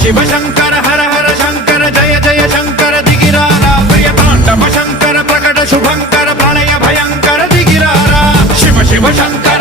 शिव शंकर हर हर शंकर जय जय शंकर दिगिरारा प्रिय तांडव शंकर प्रकट शुभंकर प्रलय भयंकर दिगिरारा शिव शिव शंकर